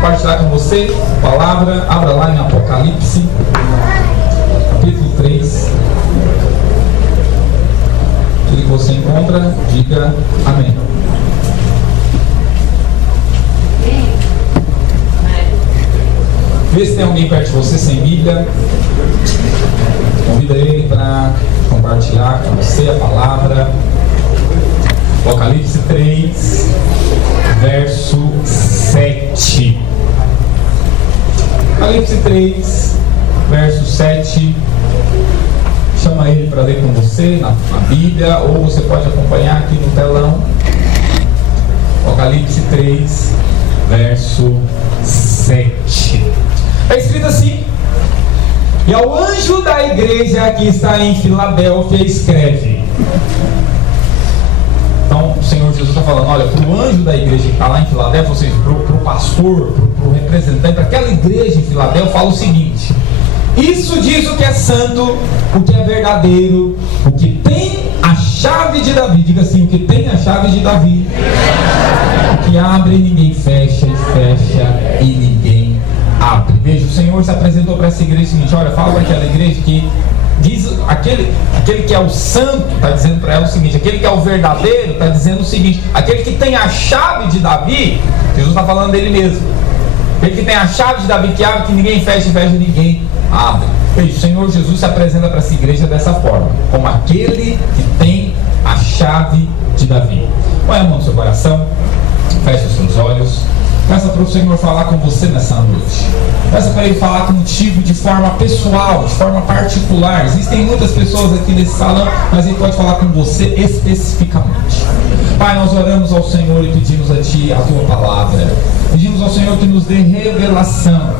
compartilhar com você a palavra. Abra lá em Apocalipse, capítulo 3. Tudo que você encontra, diga amém. Vê se tem alguém perto de você sem Bíblia. Convida ele para compartilhar com você a palavra. Apocalipse 3, verso 7. Apocalipse 3, verso 7. Chama ele para ler com você na Bíblia, ou você pode acompanhar aqui no telão. Apocalipse 3, verso 7. Está escrito assim: e ao anjo da igreja que está em Filadélfia escreve. Então o Senhor Jesus está falando, olha, para o anjo da igreja que está lá em Filadélfia, ou seja, para o pastor, para o representante, para aquela igreja em Filadélfia, fala o seguinte: isso diz o que é santo, o que é verdadeiro, o que tem a chave de Davi. Diga assim: o que tem a chave de Davi, o que abre ninguém fecha, e fecha e ninguém abre. Veja, o Senhor se apresentou para essa igreja o seguinte: olha, fala para aquela igreja que diz, aquele que é o santo, está dizendo para ela o seguinte, aquele que é o verdadeiro, está dizendo o seguinte, aquele que tem a chave de Davi, Jesus está falando dele mesmo, aquele que tem a chave de Davi, que abre, que ninguém fecha, e fecha, ninguém abre. Veja, o Senhor Jesus se apresenta para essa igreja dessa forma, como aquele que tem a chave de Davi. Põe a mão no seu coração, feche os seus olhos. Peça para o Senhor falar com você nessa noite. Peça para Ele falar contigo de forma pessoal, de forma particular. Existem muitas pessoas aqui nesse salão, mas Ele pode falar com você especificamente. Pai, nós oramos ao Senhor e pedimos a Ti a Tua palavra. Pedimos ao Senhor que nos dê revelação.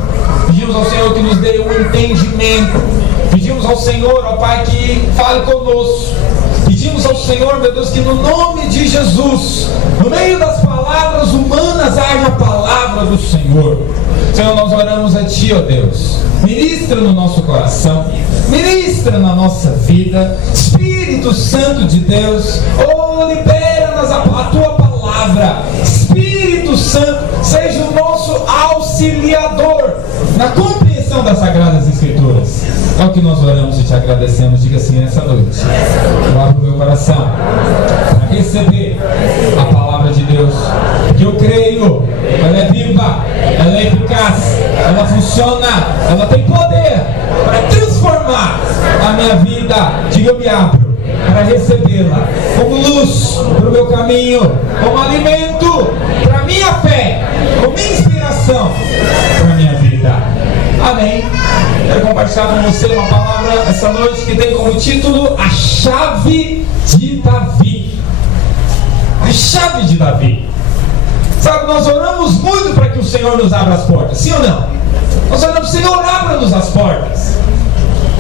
Pedimos ao Senhor que nos dê um entendimento. Pedimos ao Senhor, ó Pai, que fale conosco. Pedimos ao Senhor, meu Deus, que no nome de Jesus, no meio das palavras humanas, haja a palavra do Senhor. Senhor, nós oramos a Ti, ó Deus. Ministra no nosso coração, ministra na nossa vida. Espírito Santo de Deus, libera-nos a Tua palavra. Espírito Santo, seja o nosso auxiliador na compreensão das Sagradas Escrituras. É o que nós oramos e Te agradecemos. Diga assim nessa noite: eu abro meu coração para receber a palavra de Deus, porque eu creio, ela é viva, ela é eficaz, ela funciona, ela tem poder para transformar a minha vida. Diga: eu me abro para recebê-la como luz para o meu caminho, como alimento para a minha fé, como inspiração para a minha vida. Amém. Quero compartilhar com você uma palavra essa noite que tem como título A Chave de Davi. A chave de Davi. Sabe, nós oramos muito para que o Senhor nos abra as portas, sim ou não? Nós oramos: Senhor, abra-nos as portas.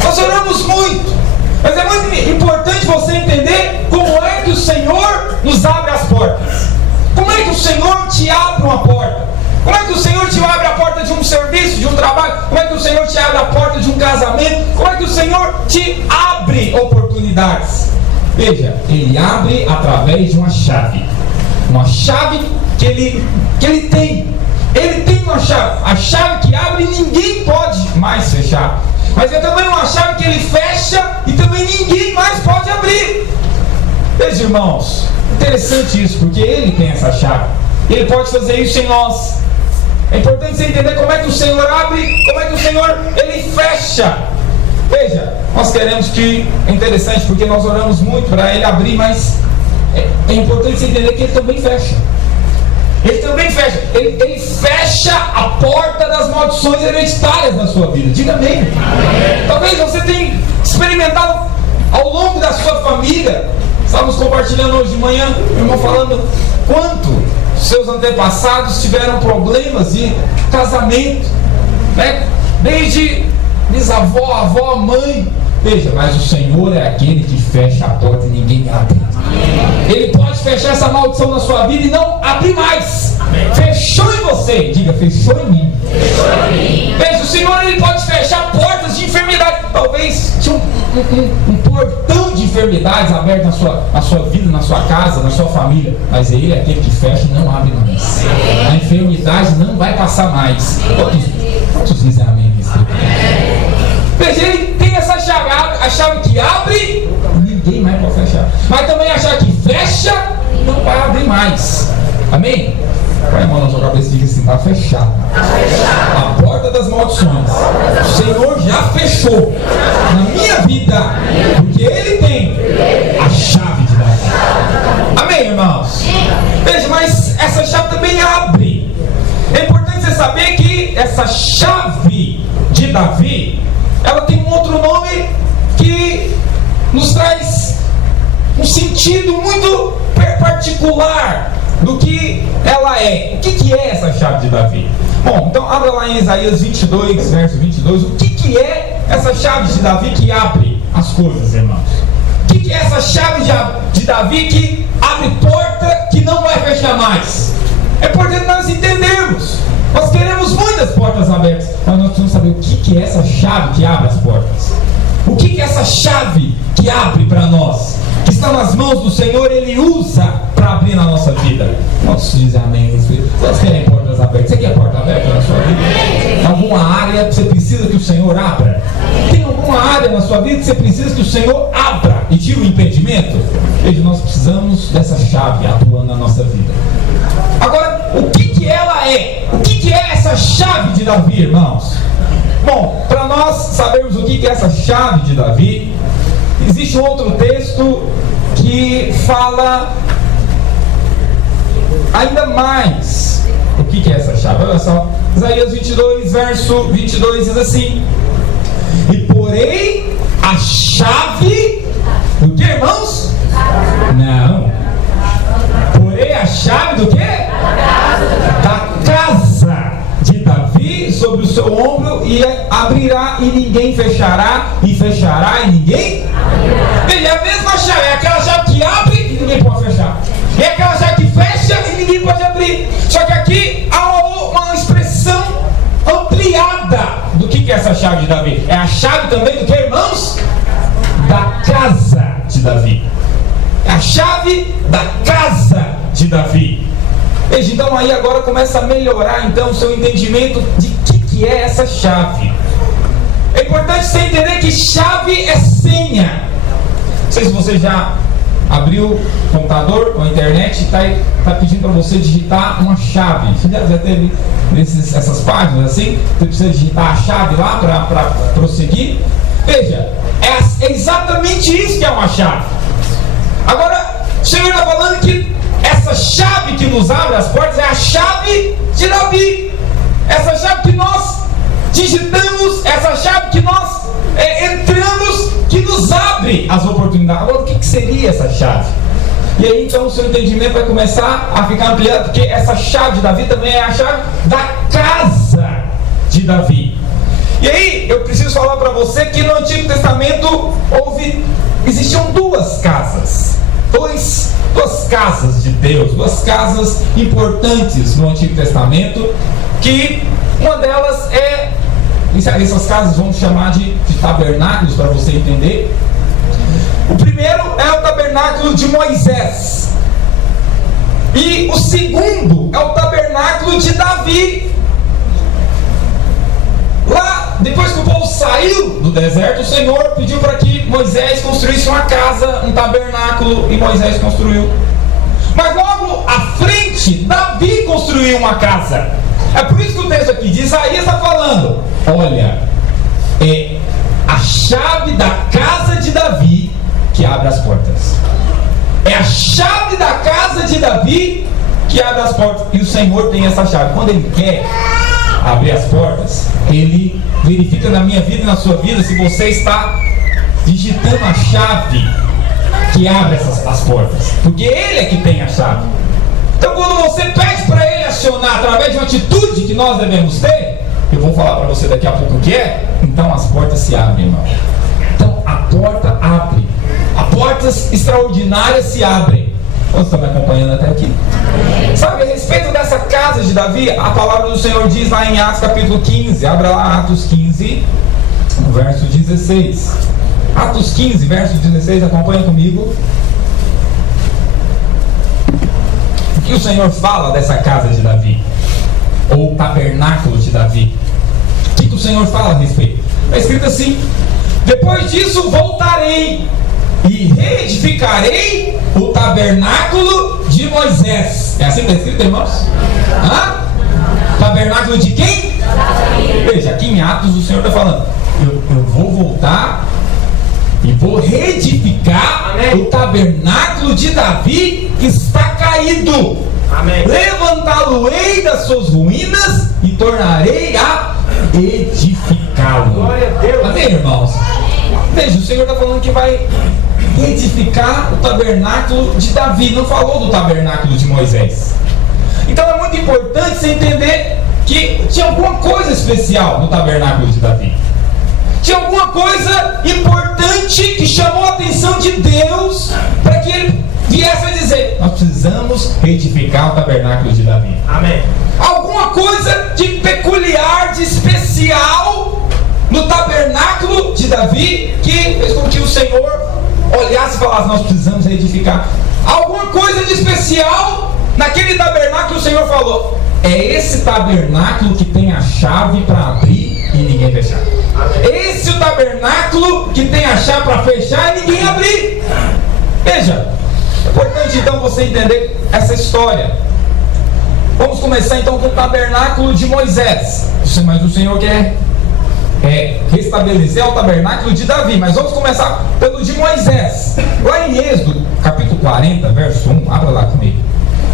Nós oramos muito, mas é muito importante você entender como é que o Senhor nos abre as portas. Como é que o Senhor te abre uma porta? Como é que o Senhor te abre a porta de um serviço, de um trabalho? Como é que o Senhor te abre a porta de um casamento? Como é que o Senhor te abre oportunidades? Veja, Ele abre através de uma chave. Uma chave que ele tem. Ele tem uma chave. A chave que abre e ninguém pode mais fechar. Mas é também uma chave que Ele fecha e também ninguém mais pode abrir. Veja, irmãos, interessante isso, porque Ele tem essa chave. Ele pode fazer isso em nós. É importante você entender como é que o Senhor abre, como é que o Senhor, Ele fecha. Veja, nós queremos que, é interessante porque nós oramos muito para Ele abrir, mas é importante você entender que Ele também fecha. Ele também fecha. Ele fecha a porta das maldições hereditárias na sua vida. Diga amém. Talvez você tenha experimentado ao longo da sua família. Estávamos compartilhando hoje de manhã, o irmão falando quanto seus antepassados tiveram problemas de casamento, né? Desde bisavó, avó, mãe. Veja, mas o Senhor é aquele que fecha a porta e ninguém abre. Ele pode fechar essa maldição na sua vida e não abrir mais. Fechou em você. Diga: fechou em mim. Veja, o Senhor, Ele pode fechar portas de enfermidade. Talvez tinha um portão de enfermidades aberto na sua vida, na sua casa, na sua família. Mas Ele é aquele que fecha e não abre mais. A enfermidade não vai passar mais. Quantos dizem amém? Veja, Ele tem essa chave, a chave que abre, ninguém mais pode fechar. Mas também a chave que fecha, não vai abrir mais. Amém? Põe a mão na sua cabeça e diga assim: está fechado. A porta das maldições, o Senhor já fechou na minha vida, porque Ele tem a chave de Davi. Amém, irmãos? Veja, mas essa chave também abre. É importante você saber que essa chave de Davi, ela tem um outro nome que nos traz um sentido muito particular do que ela é. O que é essa chave de Davi? Bom, então abra lá em Isaías 22, verso 22. O que é essa chave de Davi que abre as coisas, irmãos? O que é essa chave de Davi que abre porta que não vai fechar mais? É importante nós entendermos. Nós queremos muitas portas abertas, mas nós precisamos saber o que é essa chave que abre as portas. O que é essa chave que abre para nós? Que está nas mãos do Senhor, Ele usa para abrir na nossa vida. Nós dizem amém. Vocês querem portas abertas? Você quer porta aberta na sua vida? Alguma área que você precisa que o Senhor abra? Tem alguma área na sua vida que você precisa que o Senhor abra e tire o impedimento? Veja, nós precisamos dessa chave atuando na nossa vida. Agora, o que ela é? O que é essa chave de Davi, irmãos? Bom, para nós sabermos o que é essa chave de Davi, existe um outro texto que fala ainda mais o que é essa chave. Olha só, Isaías 22, verso 22 diz assim: e porém a chave do que, irmãos? Não. Porém a chave do que? Da casa de Davi sobre o seu ombro, e abrirá e ninguém fechará, e fechará e ninguém abrirá. Veja, é a mesma chave, é aquela chave que abre e ninguém pode fechar, é aquela chave que fecha e ninguém pode abrir. Só que aqui há uma expressão ampliada do que é essa chave de Davi. É a chave também do que, irmãos? Da casa de Davi. É a chave da casa de Davi. Veja, então aí agora começa a melhorar então o seu entendimento de que é essa chave. É importante você entender que chave é senha. Não sei se você já abriu o computador ou a internet e está pedindo para você digitar uma chave. Você já teve essas páginas assim? Você precisa digitar a chave lá para prosseguir? Veja, é exatamente isso que é uma chave. Agora, o Senhor está falando que essa chave que nos abre as portas é a chave de Davi. Essa chave que nós digitamos, essa chave que nós entramos, que nos abre as oportunidades. Agora, o que seria essa chave? E aí então o seu entendimento vai começar a ficar ampliado, porque essa chave de Davi também é a chave da casa de Davi. E aí eu preciso falar para você que no Antigo Testamento existiam duas casas. Duas casas de Deus, duas casas importantes no Antigo Testamento, que uma delas essas casas vamos chamar de tabernáculos, para você entender. O primeiro é o tabernáculo de Moisés, e o segundo é o tabernáculo de Davi. Lá, depois que o povo saiu do deserto, o Senhor pediu para que Moisés construísse uma casa, um tabernáculo, e Moisés construiu. Mas logo à frente, Davi construiu uma casa. É por isso que o texto aqui de Isaías está falando: olha, é a chave da casa de Davi que abre as portas. É a chave da casa de Davi que abre as portas. E o Senhor tem essa chave. Quando Ele quer abrir as portas, Ele verifica na minha vida e na sua vida se você está digitando a chave que abre as portas, porque Ele é que tem a chave. Então quando você pede para Ele acionar através de uma atitude que nós devemos ter, eu vou falar para você daqui a pouco o que é, então as portas se abrem, irmão. Então a porta abre, as portas extraordinárias se abrem. Você está me acompanhando até aqui? Sabe, a respeito dessa casa de Davi, a palavra do Senhor diz lá em Atos capítulo 15, abra lá Atos 15, no verso 16. Atos 15, verso 16, acompanha comigo. O que o Senhor fala dessa casa de Davi? Ou tabernáculo de Davi? O que o Senhor fala a respeito? Está escrito assim: depois disso voltarei e reedificarei o tabernáculo de Moisés. É assim que está escrito, irmãos? Hã? Tabernáculo de quem? Veja, aqui em Atos o Senhor está falando: eu vou voltar e vou reedificar o tabernáculo de Davi que está caído. Levantá-lo-ei das suas ruínas e tornarei a edificá-lo. Glória a Deus. Amém, irmãos? Veja, o Senhor está falando que vai edificar o tabernáculo de Davi. Não falou do tabernáculo de Moisés. Então é muito importante você entender que tinha alguma coisa especial no tabernáculo de Davi. Tinha alguma coisa importante que chamou a atenção de Deus para que ele viesse a dizer: nós precisamos edificar o tabernáculo de Davi. Amém. Alguma coisa de peculiar, de especial no tabernáculo de Davi que fez com que o Senhor olhasse e falasse: nós precisamos edificar. Alguma coisa de especial naquele tabernáculo. O Senhor falou: é esse tabernáculo que tem a chave para abrir e ninguém fechar. Esse é o tabernáculo que tem a chave para fechar e ninguém abrir. Veja, é importante então você entender essa história. Vamos começar então com o tabernáculo de Moisés. Mas o Senhor quer restabelecer o tabernáculo de Davi. Mas vamos começar pelo de Moisés. Lá em Êxodo, capítulo 40, verso 1. Abra lá comigo,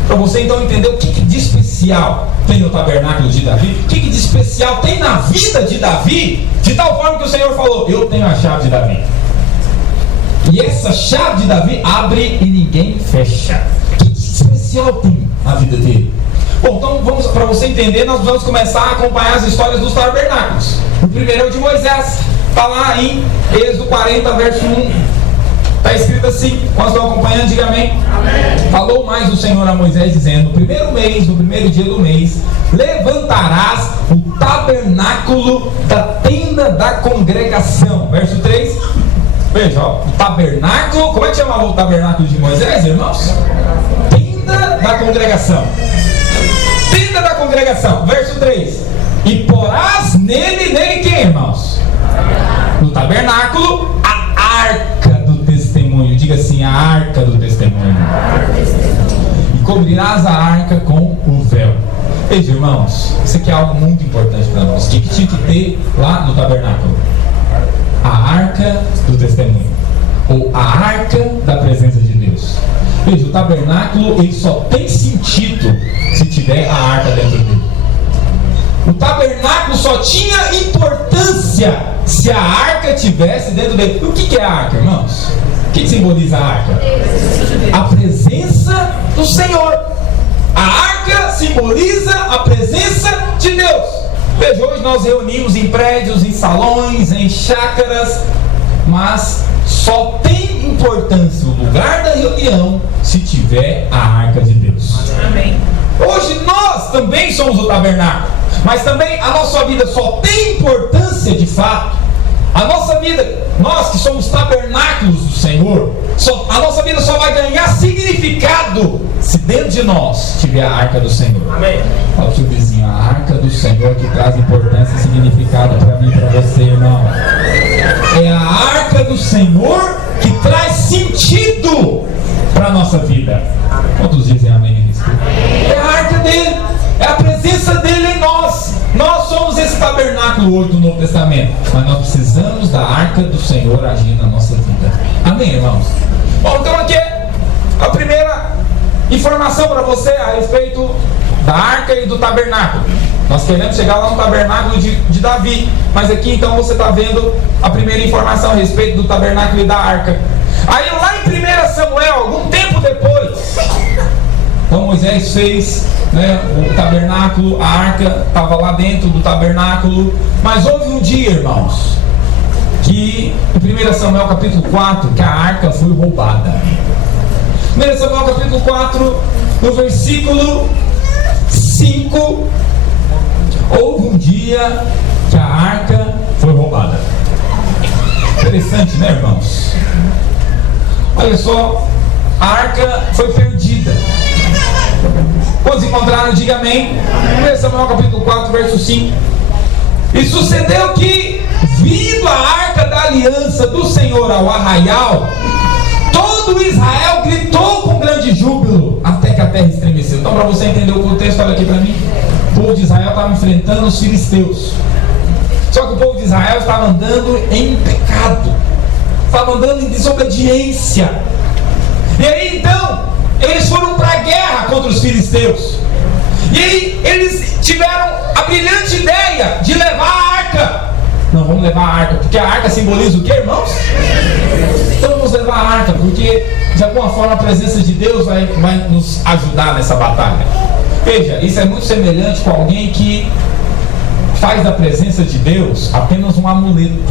para você então entender o que de especial tem no tabernáculo de Davi, o que de especial tem na vida de Davi, de tal forma que o Senhor falou: eu tenho a chave de Davi. E essa chave de Davi abre e ninguém fecha. O que de especial tem na vida dele? Bom, então vamos, para você entender, nós vamos começar a acompanhar as histórias dos tabernáculos. O primeiro é o de Moisés, está lá em Êxodo 40, verso 1. Está escrito assim, nós estamos acompanhando, diga amém. Amém. Falou mais o Senhor a Moisés, dizendo: no primeiro mês, no primeiro dia do mês, levantarás o tabernáculo da tenda da congregação. Verso 3. Veja, ó, o tabernáculo. Como é que chamava o tabernáculo de Moisés, irmãos? Tenda da congregação. Tenda da congregação. Verso 3. E porás nele quem, irmãos? No tabernáculo, a arca do testemunho. Diga assim: a arca do testemunho. E cobrirás a arca com o véu. Veja, irmãos, isso aqui é algo muito importante para nós. O que tinha que ter lá no tabernáculo? A arca do testemunho, ou a arca da presença de Deus. Veja, o tabernáculo ele só tem sentido se tiver a arca dentro dele. O tabernáculo só tinha importância se a arca tivesse dentro dele. O que é a arca, irmãos? O que simboliza a arca? A presença do Senhor. A arca simboliza a presença de Deus. Veja, hoje nós reunimos em prédios, em salões, em chácaras, mas só tem importância o lugar da reunião se tiver a arca de Deus. Amém. Hoje nós também somos o tabernáculo, mas também a nossa vida só tem importância de fato. A nossa vida, nós que somos tabernáculos do Senhor, a nossa vida só vai ganhar significado se dentro de nós tiver a arca do Senhor. Amém. Fala pro seu vizinho: a arca do Senhor que traz importância e significado para mim e para você, irmão. É a arca do Senhor que traz sentido para a nossa vida. Quantos dizem amém? É a arca dele, é a presença dele em nós. Nós somos esse tabernáculo hoje do Novo Testamento, mas nós precisamos da arca do Senhor agir na nossa vida. Amém, irmãos? Bom, então aqui é a primeira informação para você a respeito da arca e do tabernáculo. Nós queremos chegar lá no tabernáculo de Davi, mas aqui então você está vendo a primeira informação a respeito do tabernáculo e da arca. Aí lá em 1 Samuel, algum tempo depois, então Moisés fez, o tabernáculo, a arca estava lá dentro do tabernáculo, mas houve um dia, irmãos, que em 1 Samuel capítulo 4, que a arca foi roubada. 1 Samuel capítulo 4, no versículo 5, houve um dia que a arca foi roubada. interessante, né, irmãos? Olha só, a arca foi perdida. Quando se encontraram, diga amém. 1 Samuel capítulo 4, verso 5. E sucedeu que, vindo a arca da aliança do Senhor ao arraial, todo Israel gritou com grande júbilo, até que a terra estremeceu. Então, para você entender o contexto, olha aqui para mim. O povo de Israel estava enfrentando os filisteus. Só que o povo de Israel estava andando em pecado, estava andando em desobediência. E aí então, eles foram para a guerra contra os filisteus. E aí eles tiveram a brilhante ideia de levar a arca. Não, vamos levar a arca, porque a arca simboliza o que, irmãos? Então vamos levar a arca, porque de alguma forma a presença de Deus vai nos ajudar nessa batalha. Veja, isso é muito semelhante com alguém que faz da presença de Deus apenas um amuleto.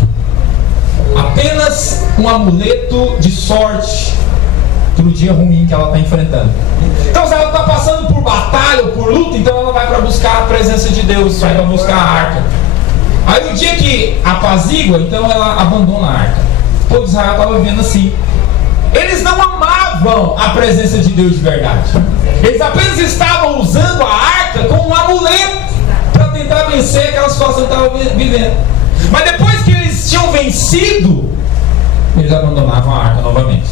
Apenas um amuleto de sorte para o dia ruim que ela está enfrentando. Então, se ela está passando por batalha ou por luta, então ela vai para buscar a presença de Deus, vai para buscar a arca. Aí no dia que apazigua, então ela abandona a arca. O povo de Israel estava vivendo assim. Eles não amavam a presença de Deus de verdade. Eles apenas estavam usando a arca como um amuleto para tentar vencer aquela situação que estavam vivendo. Mas depois que eles tinham vencido, eles abandonavam a arca novamente.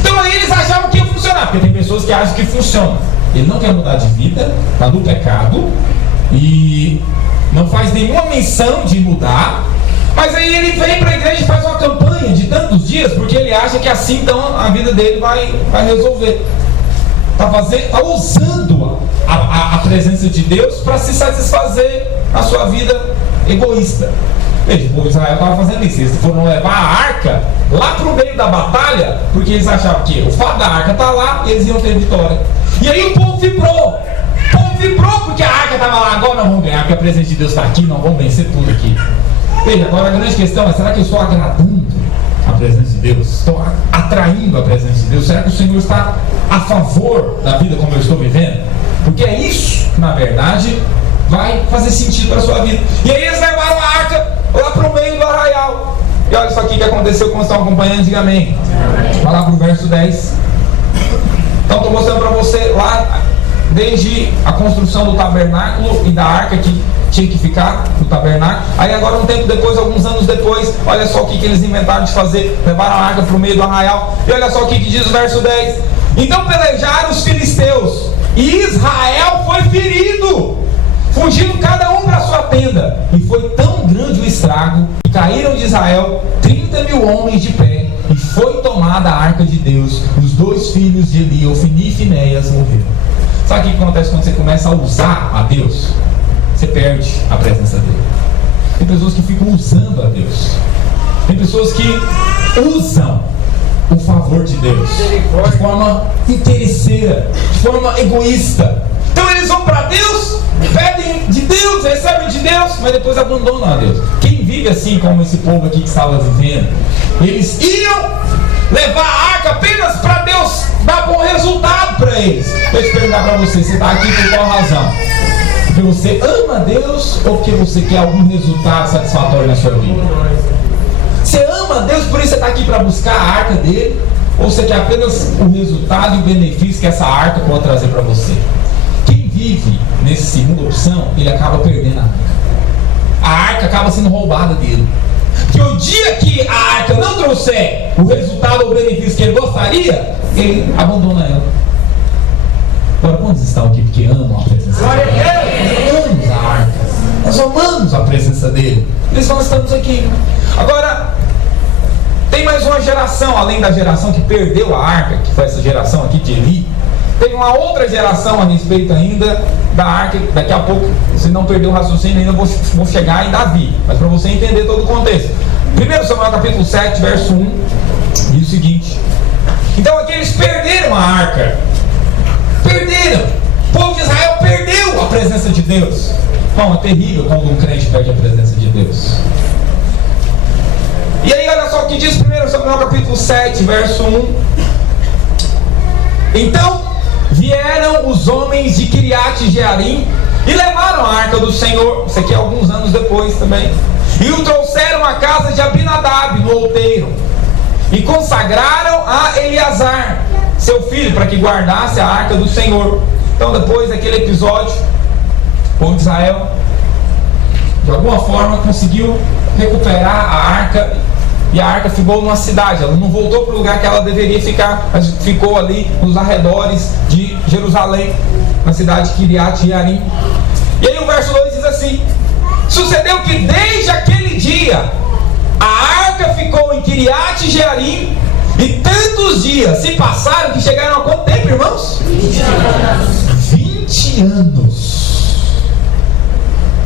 Então aí eles achavam que ia funcionar, porque tem pessoas que acham que funciona. Ele não quer mudar de vida, está no pecado e não faz nenhuma menção de mudar. Mas aí ele vem para a igreja e faz uma campanha de tantos dias, porque ele acha que assim então a vida dele vai resolver. Está usando a presença de Deus para se satisfazer na sua vida egoísta. Veja, o povo de Israel estava fazendo isso. Eles foram levar a arca lá para o meio da batalha, porque eles achavam que o fato da arca está lá e eles iam ter vitória. E aí o povo vibrou. O povo vibrou porque a arca estava lá. Agora nós vamos ganhar, porque a presença de Deus está aqui, nós vamos vencer tudo aqui. Veja, agora a grande questão é: será que eu estou agradando a presença de Deus? Estou atraindo a presença de Deus? Será que o Senhor está a favor da vida como eu estou vivendo? Porque é isso que, na verdade, vai fazer sentido para a sua vida. E aí eles levaram a arca lá para o meio do arraial. E olha só o que aconteceu, como estão acompanhando, diga amém. Vai lá para o verso 10. Então estou mostrando para você lá, desde a construção do tabernáculo e da arca que tinha que ficar no tabernáculo. Aí agora um tempo depois, alguns anos depois, olha só o que eles inventaram de fazer. Levaram a arca para o meio do arraial. E olha só o que diz o verso 10. Então pelejaram os filisteus, e Israel foi ferido, fugindo cada um para a sua tenda. E foi tão grande o estrago que caíram de Israel 30.000 homens de pé, e foi tomada a arca de Deus. Os 2 filhos de Eli, Ofni e Finéias, morreram. Sabe o que acontece quando você começa a usar a Deus? Você perde a presença dele. Tem pessoas que ficam usando a Deus. Tem pessoas que usam o favor de Deus de forma interesseira, de forma egoísta. Então eles vão para Deus, pedem de Deus, recebem de Deus, mas depois abandonam a Deus. Quem vive assim como esse povo aqui que estava vivendo, eles iam levar a arca apenas para Deus dar bom resultado para eles. Deixa eu perguntar para você está aqui por qual razão? Porque você ama Deus ou porque você quer algum resultado satisfatório na sua vida? Você ama Deus, por isso você está aqui para buscar a arca dele? Ou você quer apenas o resultado e o benefício que essa arca pode trazer para você? Quem vive nessa segunda opção, ele acaba perdendo a arca. A arca acaba sendo roubada dele. Porque o dia que a arca não trouxer o resultado ou o benefício que ele gostaria, ele abandona ela. Agora, quantos estão aqui porque amam a presença dele? Nós amamos a arca, nós amamos a presença dele. Eles nós estamos aqui. Agora, tem mais uma geração, além da geração que perdeu a arca, que foi essa geração aqui de Eli. Tem uma outra geração a respeito ainda da arca. Daqui a pouco, se não perder o raciocínio, ainda vou chegar em Davi. Mas para você entender todo o contexto. 1 Samuel capítulo 7, verso 1, diz o seguinte. Então aqui eles perderam a arca. Perderam. O povo de Israel perdeu a presença de Deus. Bom, é terrível quando um crente perde a presença de Deus. E aí olha só o que diz 1 Samuel capítulo 7, verso 1. Então vieram os homens de Kiriat Jearim e levaram a arca do Senhor. Isso aqui é alguns anos depois também. E o trouxeram à casa de Abinadab, no outeiro, e consagraram a Eleazar, seu filho, para que guardasse a arca do Senhor. Então, depois daquele episódio, o povo de Israel, de alguma forma, conseguiu recuperar a arca, e a arca ficou numa cidade. Ela não voltou para o lugar que ela deveria ficar, mas ficou ali nos arredores de Jerusalém, na cidade de Kiriat Jearim. E aí o verso 2 diz assim: sucedeu que desde aquele dia a arca ficou em Kiriat Jearim, e tantos dias se passaram que chegaram a quanto tempo, irmãos? 20 anos.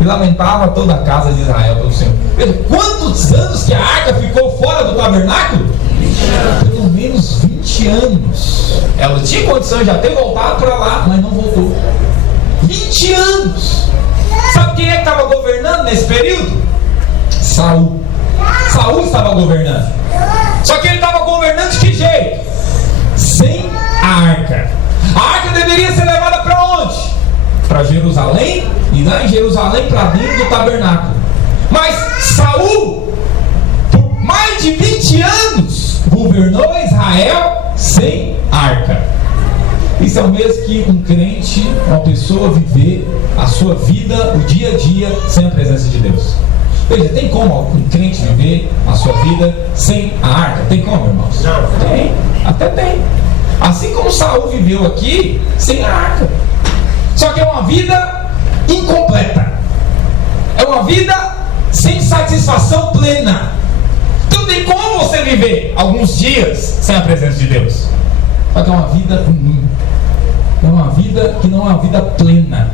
E lamentava toda a casa de Israel pelo Senhor. Veja, quantos anos que a arca ficou fora do tabernáculo? Pelo menos 20 anos. Ela tinha condição de já ter voltado para lá, mas não voltou. 20 anos. Sabe quem é que estava governando nesse período? Saul. Saul estava governando. Só que ele estava governando de que jeito? Sem a arca. A arca deveria ser levada para onde? Para Jerusalém, e lá em Jerusalém para dentro do tabernáculo. Mas Saul, por mais de 20 anos, governou Israel sem arca. Isso é o mesmo que um crente, uma pessoa viver a sua vida, o dia a dia, sem a presença de Deus. Veja, tem como um crente viver a sua vida sem a arca? Tem como, irmãos? Não. Tem, até tem. Assim como Saul viveu aqui sem a arca. Só que é uma vida incompleta. É uma vida sem satisfação plena. Então tem como você viver alguns dias sem a presença de Deus. Só que é uma vida ruim. É uma vida que não é uma vida plena.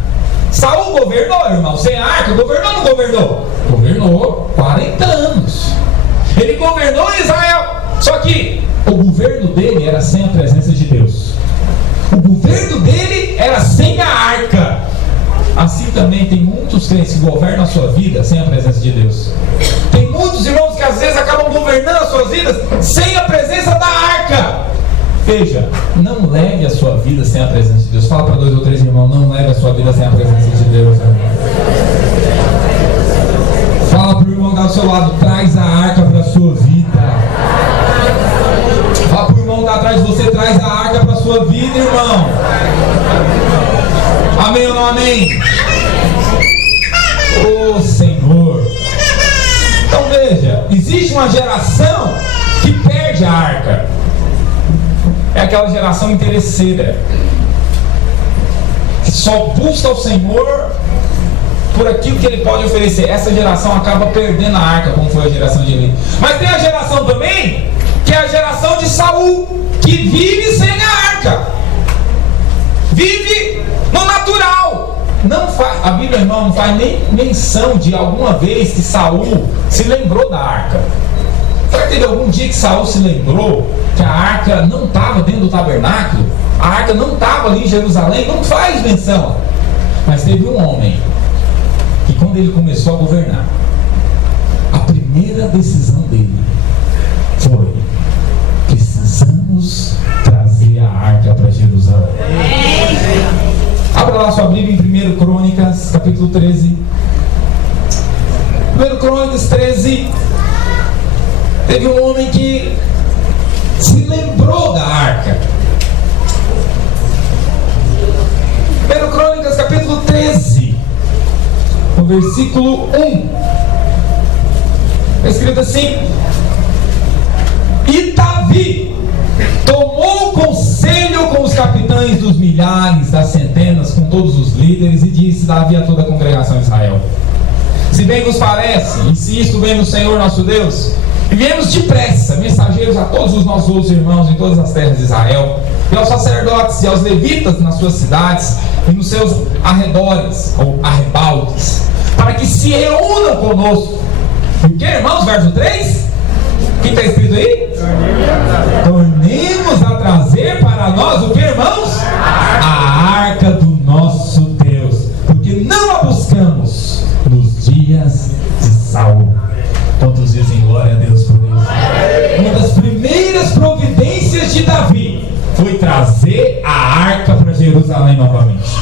Saul governou, irmão, sem a arca. Governou ou não governou? Governou 40 anos. Ele governou Israel. Só que o governo dele era sem a presença de Deus. O governo dele era sem a arca. Assim também tem muitos crentes que governam a sua vida sem a presença de Deus. Tem muitos irmãos que às vezes acabam governando as suas vidas sem a presença da arca. Veja, não leve a sua vida sem a presença de Deus. Fala para 2 ou 3 irmãos, não leve a sua vida sem a presença de Deus. Fala para o irmão que está ao seu lado, traz a arca para a sua vida. Fala para o irmão que está atrás de você, traz a arca para a sua vida, irmão. Amém ou não amém? Ô Senhor. Então veja, existe uma geração que perde a arca. É aquela geração interesseira, que só busca o Senhor por aquilo que Ele pode oferecer. Essa geração acaba perdendo a arca, como foi a geração de Eli. Mas tem a geração também, que é a geração de Saul, que vive sem a arca. Vive no natural. Não faz, a Bíblia, irmão, não faz nem menção de alguma vez que Saul se lembrou da arca. Será que teve algum dia que Saul se lembrou que a arca não estava dentro do tabernáculo? A arca não estava ali em Jerusalém? Não faz menção. Mas teve um homem que, quando ele começou a governar, a primeira decisão dele foi: precisamos trazer a arca para Jerusalém. Abra lá sua Bíblia em 1 Crônicas, capítulo 13. 1 Crônicas 13. Teve um homem que se lembrou da arca. 1 Crônicas, capítulo 13, no versículo 1. É escrito assim: e Davi tomou conselho com os capitães dos milhares, das centenas, com todos os líderes, e disse Davi a toda a congregação de Israel: se bem vos parece, e se isto vem do Senhor nosso Deus, enviemos depressa mensageiros a todos os nossos outros irmãos em todas as terras de Israel, e aos sacerdotes e aos levitas nas suas cidades e nos seus arredores, ou arrebaldes, para que se reúnam conosco. E o que, irmãos? Verso 3? O que está escrito aí? Tornemos a trazer para nós o que, irmãos? A arca do nosso Deus, porque não a buscamos nos dias de Saul. Quantos dizem glória a Deus por isso? Uma das primeiras providências de Davi foi trazer a arca para Jerusalém novamente.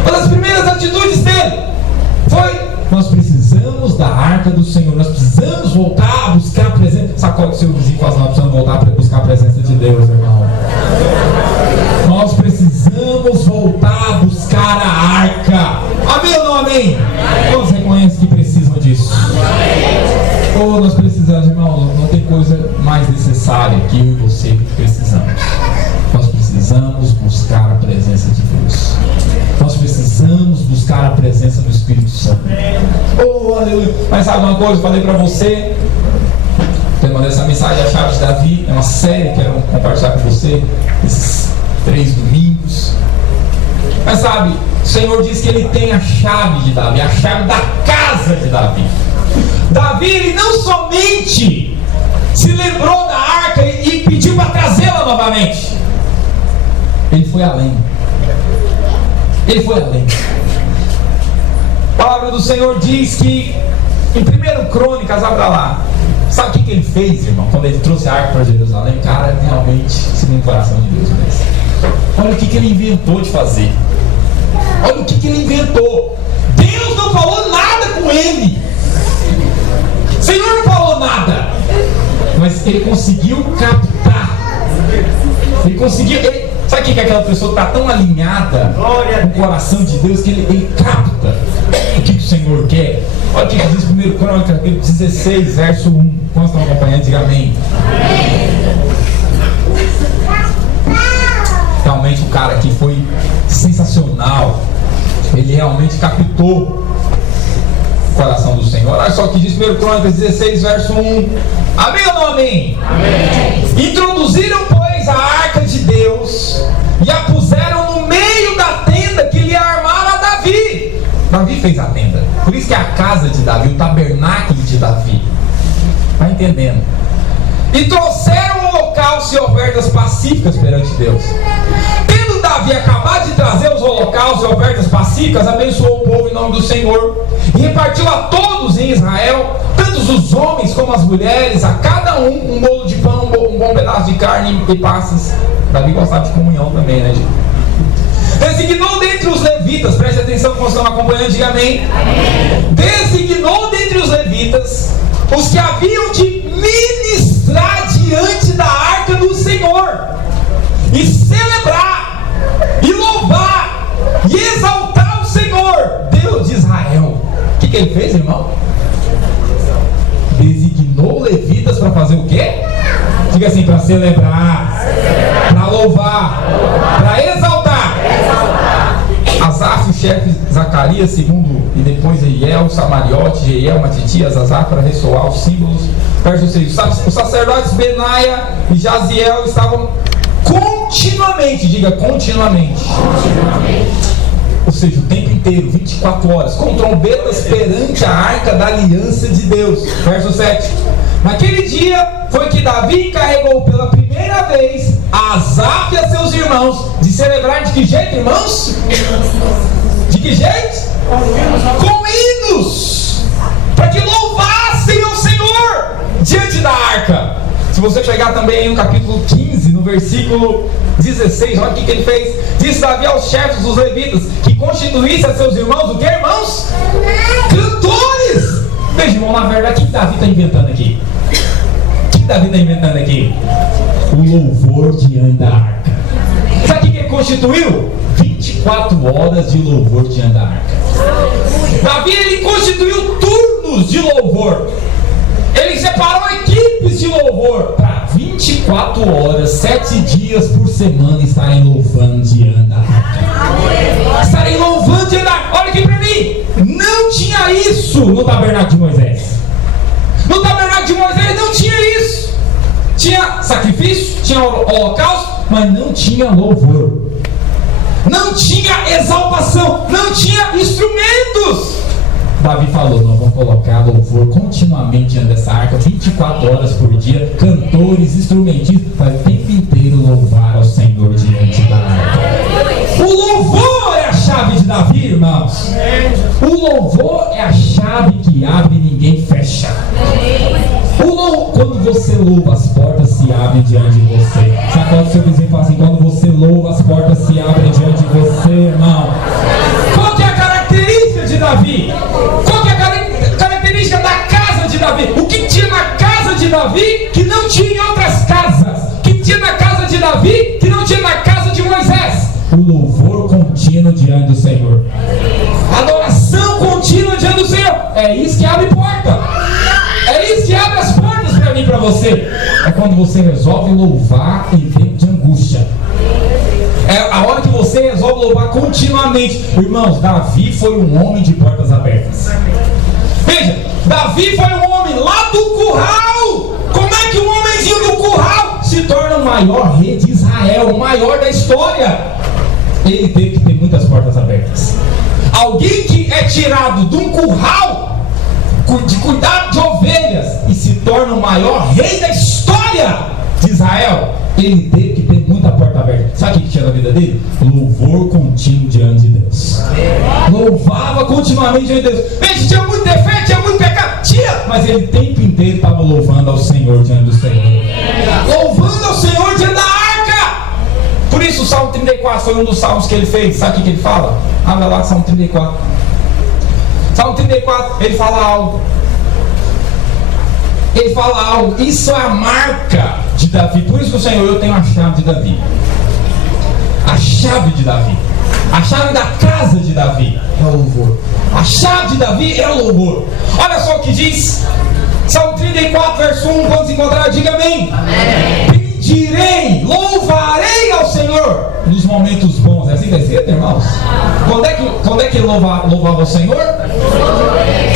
Uma das primeiras atitudes dele foi nós precisamos da arca do Senhor, nós precisamos voltar a buscar a presença. Sacode o seu vizinho e fala: nós precisamos voltar a buscar a presença de Deus, irmão. Nós precisamos voltar a buscar a arca. Amém ou não amém? Todos reconhecem que precisam disso. Ou nós precisamos, irmão, não tem coisa mais necessária que eu e você precisamos. Nós precisamos buscar a presença de Deus. Nós precisamos buscar a presença do Espírito Santo. Oh, aleluia. Mas sabe uma coisa? Eu falei para você, eu mandei essa mensagem, a chave de Davi. É uma série que eu quero compartilhar com você esses 3 domingos. Mas sabe, o Senhor diz que Ele tem a chave de Davi, a chave da casa de Davi. Davi, ele não somente se lembrou da arca e pediu para trazê-la novamente. Ele foi além. Ele foi além. A palavra do Senhor diz que em 1 Crônicas, abra lá. Sabe o que ele fez, irmão? Quando ele trouxe a arca para Jerusalém, cara, realmente segundo o coração de Deus mesmo. Olha o que ele inventou de fazer. Olha o que ele inventou. Deus não falou nada com ele. O Senhor não falou nada. Mas ele conseguiu captar. Ele conseguiu. Sabe o que aquela pessoa está tão alinhada com o coração de Deus que ele capta o que o Senhor quer? Olha o que diz 1 Crônicas 16, verso 1. Quantos estão acompanhando? Diga amém. Realmente o cara aqui foi sensacional. Ele realmente captou o coração do Senhor. Olha só o que diz 1 Crônicas 16, verso 1. Amém ou não amém? Amém. Introduziram, pois, a arca de Deus e a puseram no meio da tenda que lhe armara Davi. Davi fez a tenda. Por isso que é a casa de Davi, o tabernáculo de Davi. Está entendendo? E trouxeram holocaustos e ofertas pacíficas perante Deus. Tendo Davi acabado de trazer os holocaustos e ofertas pacíficas, abençoou o povo em nome do Senhor e repartiu a todos em Israel, tanto os homens como as mulheres, a cada um bolo de pão, um bom pedaço de carne e passas. Davi gostava de comunhão também, né, gente? Designou dentre os levitas, preste atenção que vocês estão acompanhando, diga amém. Designou dentre os levitas os que haviam de ministrar diante da arca do Senhor e celebrar e louvar e exaltar o Senhor, Deus de Israel. O que ele fez, irmão? Designou levitas para fazer o quê? Diga assim: para celebrar, para louvar, para exaltar. Asaf, o chefe, Zacarias, segundo, e depois Eiel, Samariote, Jeiel, Matitias, Asaf, para ressoar os símbolos. Verso 6. Os sacerdotes Benaia e Jaziel estavam continuamente, diga continuamente. Ou seja, o tempo inteiro, 24 horas, com trombetas perante a arca da aliança de Deus. Verso 7. Naquele dia foi que Davi encarregou pela primeira vez a Asaf e a seus irmãos de celebrar de que jeito, irmãos? De que jeito? Com hinos, para que louvassem ao Senhor diante da arca. Se você pegar também aí no capítulo 15, no versículo 16, olha o que ele fez. Disse Davi aos chefes dos levitas que constituíssem a seus irmãos o que, irmãos? Cantores! Veja, irmão, na verdade, o que Davi está inventando aqui? O que Davi está inventando aqui? O louvor diante da arca. Sabe o que ele constituiu? 24 horas de louvor diante da arca. Davi, ele constituiu turnos de louvor. Ele separou equipes de louvor para 24 horas, 7 dias por semana estarem louvando diante da arca. Estarem louvando diante da arca. Olha aqui para mim. Não tinha isso no tabernáculo de Moisés. No tabernáculo de Moisés não tinha isso. Tinha sacrifício, tinha holocausto, mas não tinha louvor. Não tinha exaltação, não tinha instrumentos. Davi falou: nós vamos colocar louvor continuamente diante dessa arca, 24 horas por dia, cantores, instrumentistas, para o tempo inteiro louvar ao Senhor diante da arca. O louvor é a chave de Davi, irmãos. O louvor é a chave que abre e ninguém fecha. Quando você louva, as portas se abrem diante de você. Sacode o seu vizinho e fala assim: quando você louva, as portas se abrem diante de você, irmão. Qual que é a característica de Davi? Qual que é a O louvor contínuo diante do Senhor. Adoração contínua diante do Senhor. É isso que abre porta. É isso que abre as portas para mim e para você. É quando você resolve louvar em tempo de angústia. É a hora que você resolve louvar continuamente. Irmãos, Davi foi um homem de portas abertas. Veja, Davi foi um homem lá do curral. Como é que um homenzinho do curral se torna o maior rei de Israel, o maior da história? Ele teve que ter muitas portas abertas. Alguém que é tirado de um curral de cuidar de ovelhas e se torna o maior rei da história de Israel, ele teve que ter muita porta aberta. Sabe o que tinha na vida dele? Louvor contínuo diante de Deus. Louvava continuamente diante de Deus. Veja, tinha muito defeito, tinha muito pecado, tinha, mas ele o tempo inteiro estava louvando ao Senhor diante do Senhor. Louvando ao Senhor diante da arca. Por isso o Salmo 34 foi um dos salmos que ele fez. Sabe o que ele fala? Abra lá, Salmo 34. Salmo 34, ele fala algo. Ele fala algo. Isso é a marca de Davi. Por isso que o Senhor, eu tenho a chave de Davi. A chave de Davi. A chave da casa de Davi é o louvor. A chave de Davi é o louvor. Olha só o que diz Salmo 34, verso 1. Quando se encontrar, diga amém. Amém. Pedirei, louvarei ao Senhor nos momentos bons. É assim que é escrito, irmãos? Quando é que ele louvava o Senhor?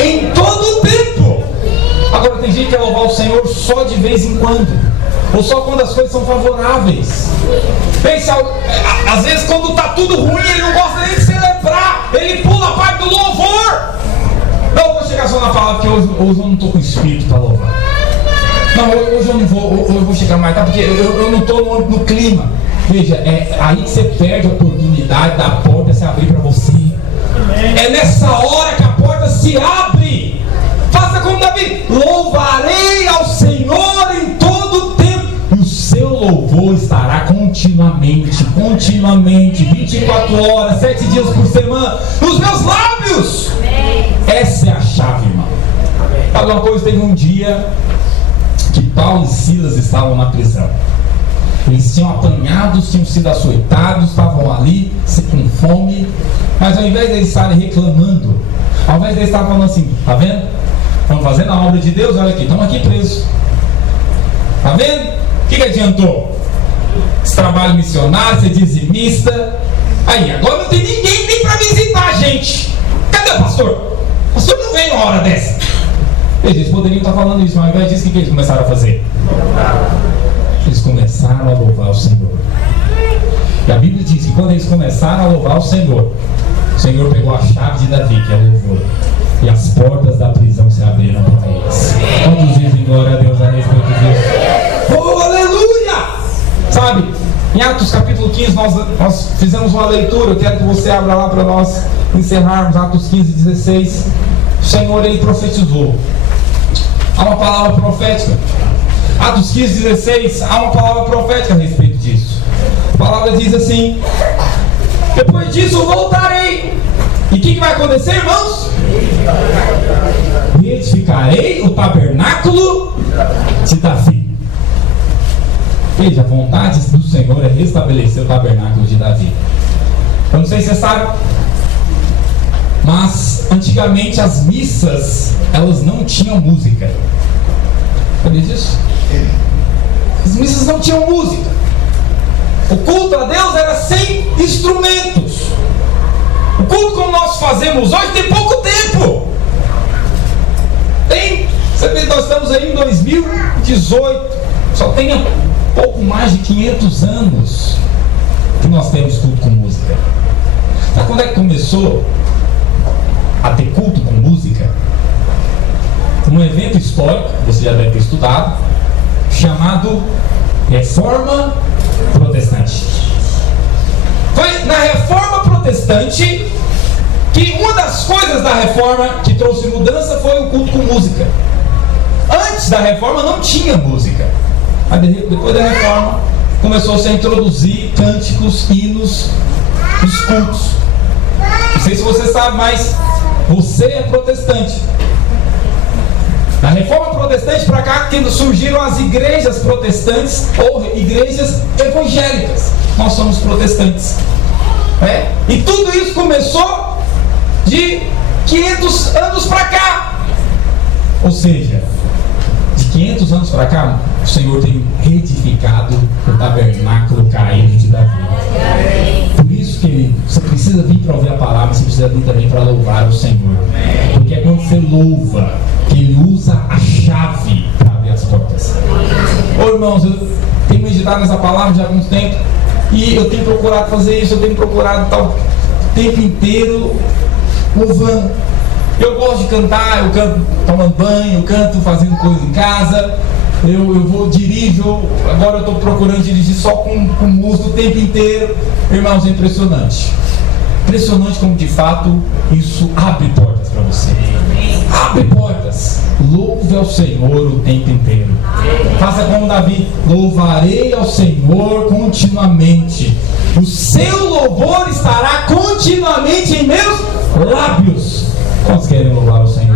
Em todo o tempo. Agora tem gente que quer louvar o Senhor só de vez em quando, ou só quando as coisas são favoráveis. Pensa, às vezes quando está tudo ruim, ele não gosta nem de celebrar, ele pula a parte do louvor. Não, eu vou chegar só na palavra, porque hoje eu não estou com espírito para louvar. Não, hoje eu não vou, eu vou chegar mais, tá? Porque eu não estou no clima. Veja, é aí que você perde a oportunidade da porta se abrir para você. É nessa hora que a porta se abre. Faça como Davi: louvarei ao Senhor em todo o tempo, e o seu louvor estará continuamente, 24 horas, 7 dias por semana, nos meus lábios. Essa é a chave, irmão. Sabe uma coisa? Teve um dia que Paulo e Silas estavam na prisão. Eles tinham apanhados, tinham sido açoitados, estavam ali com fome, mas ao invés de eles estarem reclamando, ao invés de eles estarem falando assim: tá vendo? Estamos fazendo a obra de Deus, olha aqui, estamos aqui presos. Tá vendo? O que adiantou? Esse trabalho missionário, ser dizimista. Aí, agora não tem ninguém nem para visitar a gente. Cadê o pastor? O pastor não vem uma hora dessa. Eles poderiam estar falando isso, mas ao invés disso, o que eles começaram a fazer? Eles começaram a louvar o Senhor. E a Bíblia diz que quando eles começaram a louvar o Senhor pegou a chave de Davi, que é o louvor, e as portas da prisão se abriram para eles. Quantos dizem glória a Deus a respeito disso? Oh, aleluia! Sabe, em Atos capítulo 15 nós fizemos uma leitura. Eu quero que você abra lá para nós encerrarmos. Atos 15, 16. O Senhor, ele profetizou. Há uma palavra profética. Atos 15, 16. Há uma palavra profética a respeito disso. A palavra diz assim: depois disso voltarei. E o que vai acontecer, irmãos? Edificarei o tabernáculo de Davi. Veja, a vontade do Senhor é restabelecer o tabernáculo de Davi. Eu não sei se você sabe, mas antigamente as missas, elas não tinham música. Sabia disso? As missas não tinham música. O culto a Deus era sem instrumentos. O culto como nós fazemos hoje tem pouco tempo. Nós estamos aí em 2018. Só tem pouco mais de 500 anos que nós temos culto com música. Sabe quando é que começou a ter culto com música? Um evento histórico, você já deve ter estudado, chamado Reforma Protestante. Foi na Reforma Protestante que uma das coisas da Reforma que trouxe mudança foi o culto com música. Antes da Reforma não tinha música. Mas depois da Reforma começou-se a introduzir cânticos, hinos nos cultos. Não sei se você sabe, mas você é protestante. Da Reforma Protestante para cá que surgiram as igrejas protestantes ou igrejas evangélicas. Nós somos protestantes. E tudo isso começou de 500 anos para cá. Ou seja, de 500 anos para cá, o Senhor tem reedificado o tabernáculo caído de Davi. Por isso, querido, você precisa vir para ouvir a palavra, você precisa vir também para louvar o Senhor. Porque é quando você louva que Ele usa a chave para abrir as portas. Ô irmãos, eu tenho meditado nessa palavra já há algum tempo, e eu tenho procurado fazer isso, eu tenho procurado o tempo inteiro louvando. Eu gosto de cantar, eu canto tomando banho, eu canto fazendo coisa em casa, eu dirijo, agora eu estou procurando dirigir só com música o tempo inteiro. Irmãos, é impressionante. Impressionante como de fato isso abre portas para você. Abre portas. Louve ao Senhor o tempo inteiro. Faça como Davi: louvarei ao Senhor continuamente. O seu louvor estará continuamente em meus lábios. Quantos querem louvar o Senhor?